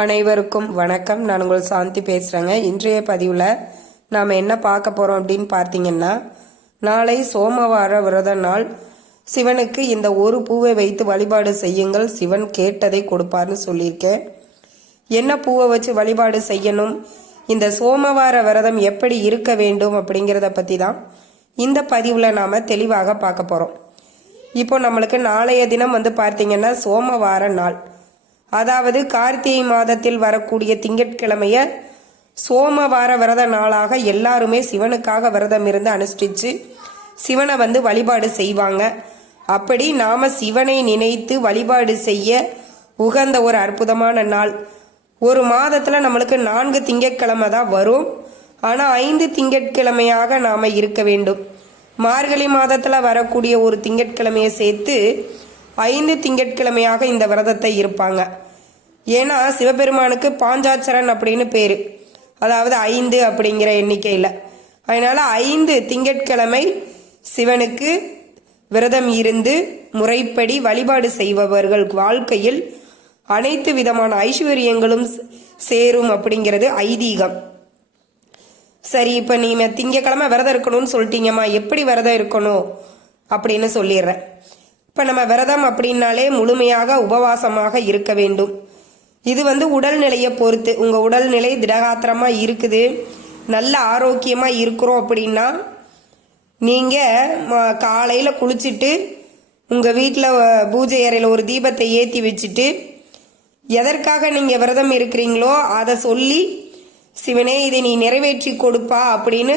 அனைவருக்கும் வணக்கம். நான் உங்கள் சாந்தி பேசுகிறேங்க. இன்றைய பதிவில் நாம் என்ன பார்க்க போகிறோம் அப்படின்னு பார்த்தீங்கன்னா, நாளை சோமவார விரத நாள். சிவனுக்கு இந்த ஒரு பூவை வைத்து வழிபாடு செய்யுங்கள், சிவன் கேட்டதை கொடுப்பார்னு சொல்லியிருக்கேன். என்ன பூவை வச்சு வழிபாடு செய்யணும், இந்த சோமவார விரதம் எப்படி இருக்க வேண்டும் அப்படிங்கிறத பற்றி தான் இந்த பதிவில் நாம் தெளிவாக பார்க்க போகிறோம். இப்போ நம்மளுக்கு நாளைய தினம் பார்த்தீங்கன்னா சோமவார நாள், அதாவது கார்த்திகை மாதத்தில் வரக்கூடிய திங்கட்கிழமைய சோமவார விரத நாளாக எல்லாருமே சிவனுக்காக விரதம் இருந்து அனுஷ்டிச்சு சிவனை வழிபாடு செய்வாங்க. அப்படி நாம சிவனை நினைத்து வழிபாடு செய்ய உகந்த ஒரு அற்புதமான நாள். ஒரு மாதத்துல நம்மளுக்கு 4 திங்கட்கிழமை தான் வரும். ஆனா 5 திங்கட்கிழமையாக நாம இருக்க வேண்டும். மார்கழி மாதத்துல வரக்கூடிய ஒரு திங்கட்கிழமையை சேர்த்து 5 திங்கட்கிழமையாக இந்த விரதத்தை இருப்பாங்க. ஏன்னா சிவபெருமானுக்கு பாஞ்சாட்சரன் அப்படின்னு பேரு, அதாவது 5 அப்படிங்கிற எண்ணிக்கையில். அதனால 5 திங்கட்கிழமை சிவனுக்கு விரதம் இருந்து முறைப்படி வழிபாடு செய்பவர்கள் வாழ்க்கையில் அனைத்து விதமான ஐஸ்வர்யங்களும் சேரும் அப்படிங்கிறது ஐதீகம். சரி, இப்போ நீங்க திங்கக்கிழமை விரதம் இருக்கணும்னு சொல்லிட்டீங்கம்மா, எப்படி விரதம் இருக்கணும் அப்படின்னு சொல்லிடுறேன். இப்போ நம்ம விரதம் அப்படின்னாலே முழுமையாக உபவாசமாக இருக்க வேண்டும். இது உடல்நிலையை பொறுத்து. உங்கள் உடல்நிலை திடகாத்திரமாக இருக்குது, நல்ல ஆரோக்கியமாக இருக்கிறோம் அப்படின்னா நீங்கள் காலையில் குளிச்சுட்டு உங்கள் வீட்டில் பூஜை அறையில் ஒரு தீபத்தை ஏற்றி வச்சுட்டு எதற்காக நீங்கள் விரதம் இருக்கிறீங்களோ அதை சொல்லி, சிவனே இதை நீ நிறைவேற்றி கொடுப்பா அப்படின்னு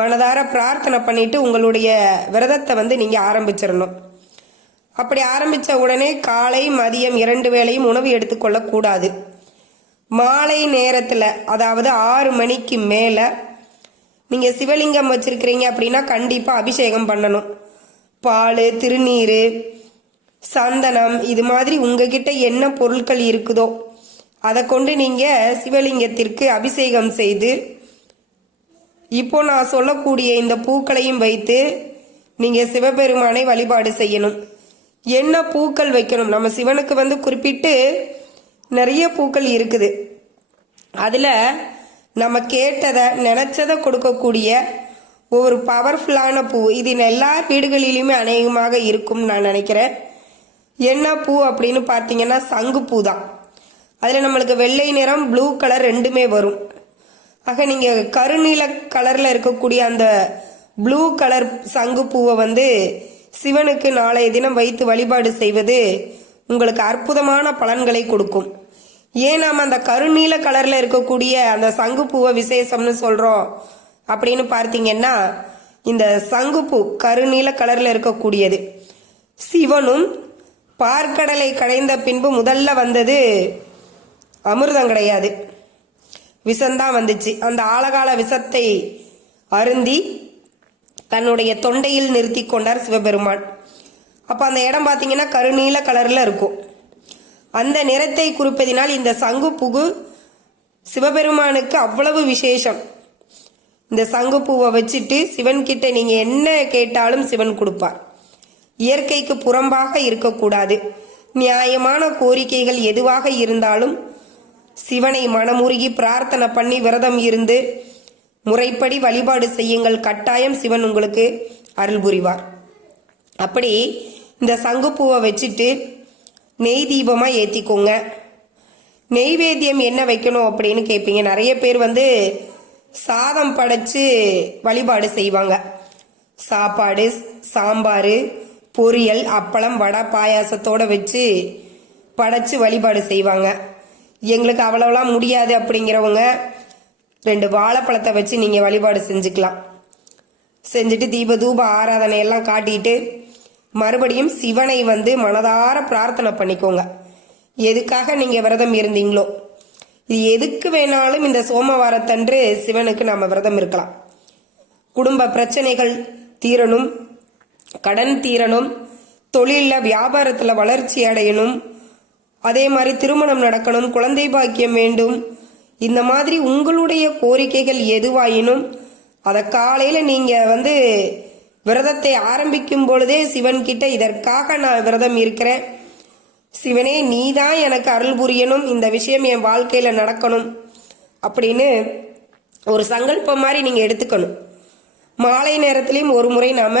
மனதார பிரார்த்தனை பண்ணிட்டு உங்களுடைய விரதத்தை நீங்கள் ஆரம்பிச்சிடணும். அப்படி ஆரம்பித்த உடனே காலை மதியம் 2 வேளையும் உணவு எடுத்துக்கொள்ளக்கூடாது. மாலை நேரத்தில், அதாவது 6 மணிக்கு மேலே நீங்கள் சிவலிங்கம் வச்சிருக்கிறீங்க அப்படின்னா கண்டிப்பாக அபிஷேகம் பண்ணணும். பால், திருநீர், சந்தனம், இது மாதிரி உங்ககிட்ட என்ன பொருட்கள் இருக்குதோ அதை கொண்டு நீங்கள் சிவலிங்கத்திற்கு அபிஷேகம் செய்து, இப்போ நான் சொல்லக்கூடிய இந்த பூக்களையும் வைத்து நீங்கள் சிவபெருமானை வழிபாடு செய்யணும். என்ன பூக்கள் வைக்கணும், நம்ம சிவனுக்கு குறிப்பிட்டு நிறைய பூக்கள் இருக்குது. அதில் நம்ம கேட்டதை நினச்சதை கொடுக்கக்கூடிய ஒரு பவர்ஃபுல்லான பூ, இது எல்லா வீடுகளிலுமே அநேகமாக இருக்கும் நான் நினைக்கிறேன். என்ன பூ அப்படின்னு பார்த்தீங்கன்னா சங்குப்பூ தான். அதில் நம்மளுக்கு வெள்ளை நிறம், ப்ளூ கலர் ரெண்டுமே வரும். ஆக நீங்கள் கருநீல கலரில் இருக்கக்கூடிய அந்த ப்ளூ கலர் சங்குப்பூவை சிவனுக்கு நாளைய தினம் வைத்து வழிபாடு செய்வது உங்களுக்கு அற்புதமான பலன்களை கொடுக்கும். ஏன் நாம் அந்த கருநீல கலர்ல இருக்கக்கூடிய அந்த சங்குப்பூவை விசேஷம்னு சொல்றோம் அப்படின்னு பார்த்தீங்கன்னா, இந்த சங்குப்பூ கருநீல கலர்ல இருக்கக்கூடியது, சிவனும் பார்க்கடலை கடைந்த பின்பு முதல்ல வந்தது அமிர்தம் கிடையாது, விஷம்தான் வந்துச்சு. அந்த ஆழகால விஷத்தை அருந்தி தன்னுடைய தொண்டையில் நிறுத்தி கொண்டார் சிவபெருமான். அப்போ அந்த இடம் பார்த்தீங்கன்னா கருநீல கலரில் இருக்கும். அந்த நிறத்தை குறிப்பதினால் இந்த சங்குப்பூ சிவபெருமானுக்கு அவ்வளவு விசேஷம். இந்த சங்குப்பூவை வச்சுட்டு சிவன்கிட்ட நீங்கள் என்ன கேட்டாலும் சிவன் கொடுப்பார். இயற்கைக்கு புறம்பாக இருக்கக்கூடாது. நியாயமான கோரிக்கைகள் எதுவாக இருந்தாலும் சிவனை மனமுருகி பிரார்த்தனை பண்ணி விரதம் இருந்து முறைப்படி வழிபாடு செய்யுங்கள், கட்டாயம் சிவன் உங்களுக்கு அருள் புரிவார். அப்படி இந்த சங்குப்பூவை வச்சுட்டு நெய் தீபமாக ஏற்றிக்கோங்க. நெய்வேத்தியம் என்ன வைக்கணும் அப்படின்னு கேட்பீங்க. நிறைய பேர் சாதம் படைச்சு வழிபாடு செய்வாங்க. சாப்பாடு, சாம்பார், பொரியல், அப்பளம், வடை, பாயாசத்தோடு வச்சு படைச்சு வழிபாடு செய்வாங்க. எங்களுக்கு அவ்வளோலாம் முடியாது அப்படிங்கிறவங்க 2 வாழைப்பழத்தை வச்சு நீங்கள் வழிபாடு செஞ்சுக்கலாம். செஞ்சுட்டு தீப தூப ஆராதனை எல்லாம் காட்டிட்டு மறுபடியும் சிவனை மனதார பிரார்த்தனை பண்ணிக்கோங்க. எதுக்காக நீங்கள் விரதம் இருந்தீங்களோ, இது எதுக்கு வேணாலும் இந்த சோமவாரத்தன்று சிவனுக்கு நாம் விரதம் இருக்கலாம். குடும்ப பிரச்சனைகள் தீரணும், கடன் தீரணும், தொழிலில் வியாபாரத்தில் வளர்ச்சி அடையணும், அதே மாதிரி திருமணம் நடக்கணும், குழந்தை பாக்கியம் வேண்டும், இந்த மாதிரி உங்களுடைய கோரிக்கைகள் எதுவாயினும் அதை காலையில் நீங்கள் விரதத்தை ஆரம்பிக்கும் பொழுதே சிவன்கிட்ட இதற்காக நான் விரதம் இருக்கிறேன், சிவனே நீதான் எனக்கு அருள் புரியணும், இந்த விஷயம் என் வாழ்க்கையில நடக்கணும் அப்படின்னு ஒரு சங்கல்பம் மாதிரி நீங்க எடுத்துக்கணும். மாலை நேரத்திலையும் ஒரு முறை நாம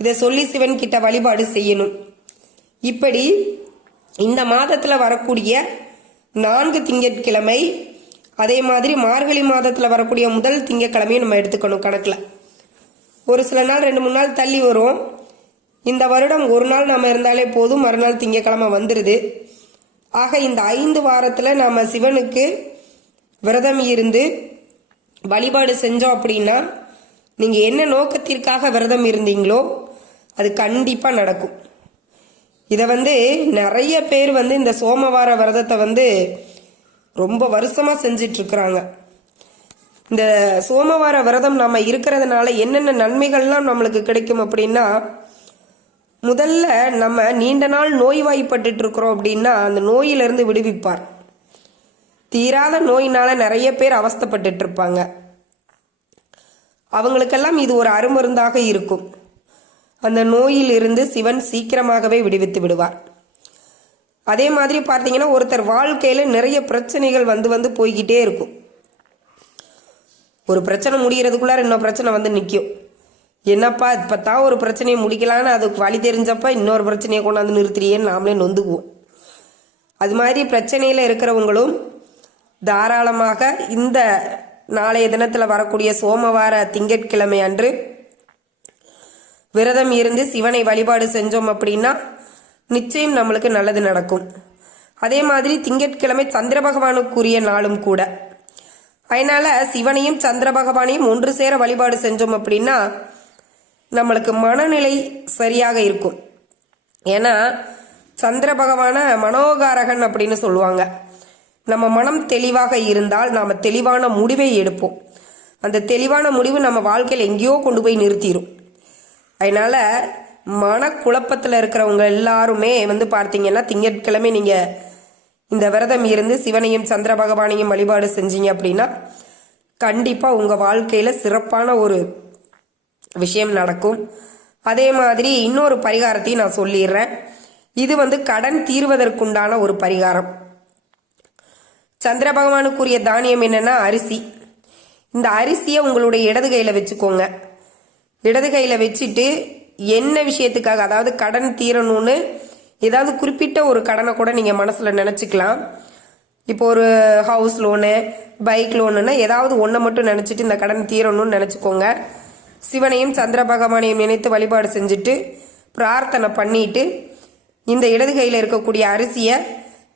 இதை சொல்லி சிவன் கிட்ட வழிபாடு செய்யணும். இப்படி இந்த மாதத்துல வரக்கூடிய 4 திங்கட்கிழமை, அதே மாதிரி மார்கழி மாதத்துல வரக்கூடிய முதல் திங்கட்கிழமையும் நம்ம எடுத்துக்கணும் கணக்குல. ஒரு சில நாள் 2-3 நாள் தள்ளி வரும். இந்த வருடம் ஒரு நாள் நாம இருந்தாலே போதும், மறுநாள் திங்கட்கிழமை வந்துருது. ஆக இந்த 5 வாரத்துல நாம சிவனுக்கு விரதம் இருந்து வழிபாடு செஞ்சோம் அப்படின்னா நீங்க என்ன நோக்கத்திற்காக விரதம் இருந்தீங்களோ அது கண்டிப்பா நடக்கும். இதை நிறைய பேர் இந்த சோமவார விரதத்தை ரொம்ப வருஷமா செஞ்சிட்டு இருக்கிறாங்க. இந்த சோமவார விரதம் நம்ம இருக்கிறதுனால என்னென்ன நன்மைகள்லாம் நம்மளுக்கு கிடைக்கும் அப்படின்னா, முதல்ல நம்ம நீண்ட நாள் நோய்வாய்ப்பட்டு இருக்கிறோம் அப்படின்னா அந்த நோயிலிருந்து விடுவிப்பார். தீராத நோயினால நிறைய பேர் அவஸ்தைப்பட்டு இருப்பாங்க. அவங்களுக்கெல்லாம் இது ஒரு அருமருந்தாக இருக்கும். அந்த நோயிலிருந்து சிவன் சீக்கிரமாகவே விடுவித்து விடுவார். அதே மாதிரி பார்த்தீங்கன்னா ஒருத்தர் வாழ்க்கையில நிறைய பிரச்சனைகள் வந்து போய்கிட்டே இருக்கும். ஒரு பிரச்சனை முடிகிறதுக்குள்ளார இன்னொரு பிரச்சனை நிற்கும். என்னப்பா இப்பதான் ஒரு பிரச்சனையை முடிக்கலான்னு அதுக்கு வழி தெரிஞ்சப்ப இன்னொரு பிரச்சனையை கொண்டாந்து நிறுத்துறியேன்னு நாமளே நொந்துக்குவோம். அது மாதிரி பிரச்சனையில இருக்கிறவங்களும் தாராளமாக இந்த நாளைய தினத்துல வரக்கூடிய சோமவார திங்கட்கிழமை அன்று விரதம் இருந்து சிவனை வழிபாடு செஞ்சோம் அப்படின்னா நிச்சயம் நம்மளுக்கு நல்லது நடக்கும். அதே மாதிரி திங்கட்கிழமை சந்திர பகவானுக்குரிய நாளும் கூட. அதனால சிவனையும் சந்திர பகவானையும் ஒன்று சேர வழிபாடு செஞ்சோம் அப்படின்னா நம்மளுக்கு மனநிலை சரியாக இருக்கும். ஏன்னா சந்திர பகவான மனோகாரகன் அப்படின்னு சொல்லுவாங்க. நம்ம மனம் தெளிவாக இருந்தால் நாம தெளிவான முடிவை எடுப்போம். அந்த தெளிவான முடிவு நம்ம வாழ்க்கையில் எங்கேயோ கொண்டு போய் நிறுத்திடும். அதனால மனக்குழப்பத்தில் இருக்கிறவங்க எல்லாருமே பார்த்தீங்கன்னா திங்கட்கிழமை நீங்க இந்த விரதம் இருந்து சிவனையும் சந்திர பகவானையும் வழிபாடு செஞ்சீங்க அப்படின்னா கண்டிப்பா உங்க வாழ்க்கையில சிறப்பான ஒரு விஷயம் நடக்கும். அதே மாதிரி இன்னொரு பரிகாரத்தையும் நான் சொல்லிடுறேன். இது கடன் தீர்வதற்குண்டான ஒரு பரிகாரம். சந்திர பகவானுக்குரிய தானியம் என்னன்னா அரிசி. இந்த அரிசியை உங்களுடைய இடது கையில வச்சுக்கோங்க. இடது கையில வச்சுட்டு என்ன விஷயத்துக்காக, அதாவது கடன் தீரணும்னு ஏதாவது குறிப்பிட்ட ஒரு கடனை கூட நீங்க மனசுல நினைச்சுக்கலாம். இப்போ ஒரு ஹவுஸ் லோனு, பைக் லோனுன்னா ஏதாவது ஒன்றை மட்டும் நினைச்சிட்டு இந்த கடன் தீரணும்னு நினைச்சுக்கோங்க. சிவனையும் சந்திர பகவானையும் நினைத்து வழிபாடு செஞ்சுட்டு பிரார்த்தனை பண்ணிட்டு இந்த இடது கையில இருக்கக்கூடிய அரிசியை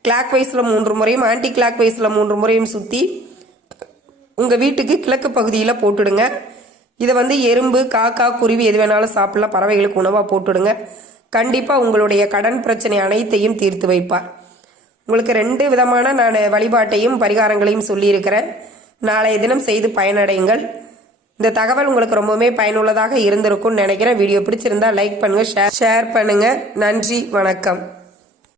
கிளாக் வைஸ்ல 3 முறையும் ஆன்டி கிளாக் வைஸ்ல 3 முறையும் சுத்தி உங்க வீட்டுக்கு கிழக்கு பகுதியில் போட்டுடுங்க. இதை எறும்பு, காக்கா, குருவி எது வேணாலும் சாப்பிடலாம், பறவைகளுக்கு உணவா போட்டுடுங்க. கண்டிப்பா உங்களுடைய கடன் பிரச்சனை அனைத்தையும் தீர்த்து வைப்பார். உங்களுக்கு 2 விதமான நான் வழிபாட்டையும் பரிகாரங்களையும் சொல்லியிருக்கிறேன். நாளைய தினம் செய்து பயனடையுங்கள். இந்த தகவல் உங்களுக்கு ரொம்பவுமே பயனுள்ளதாக இருந்திருக்கும்னு நினைக்கிறேன். வீடியோ பிடிச்சிருந்தா லைக் பண்ணுங்க, ஷேர் பண்ணுங்க. நன்றி, வணக்கம்.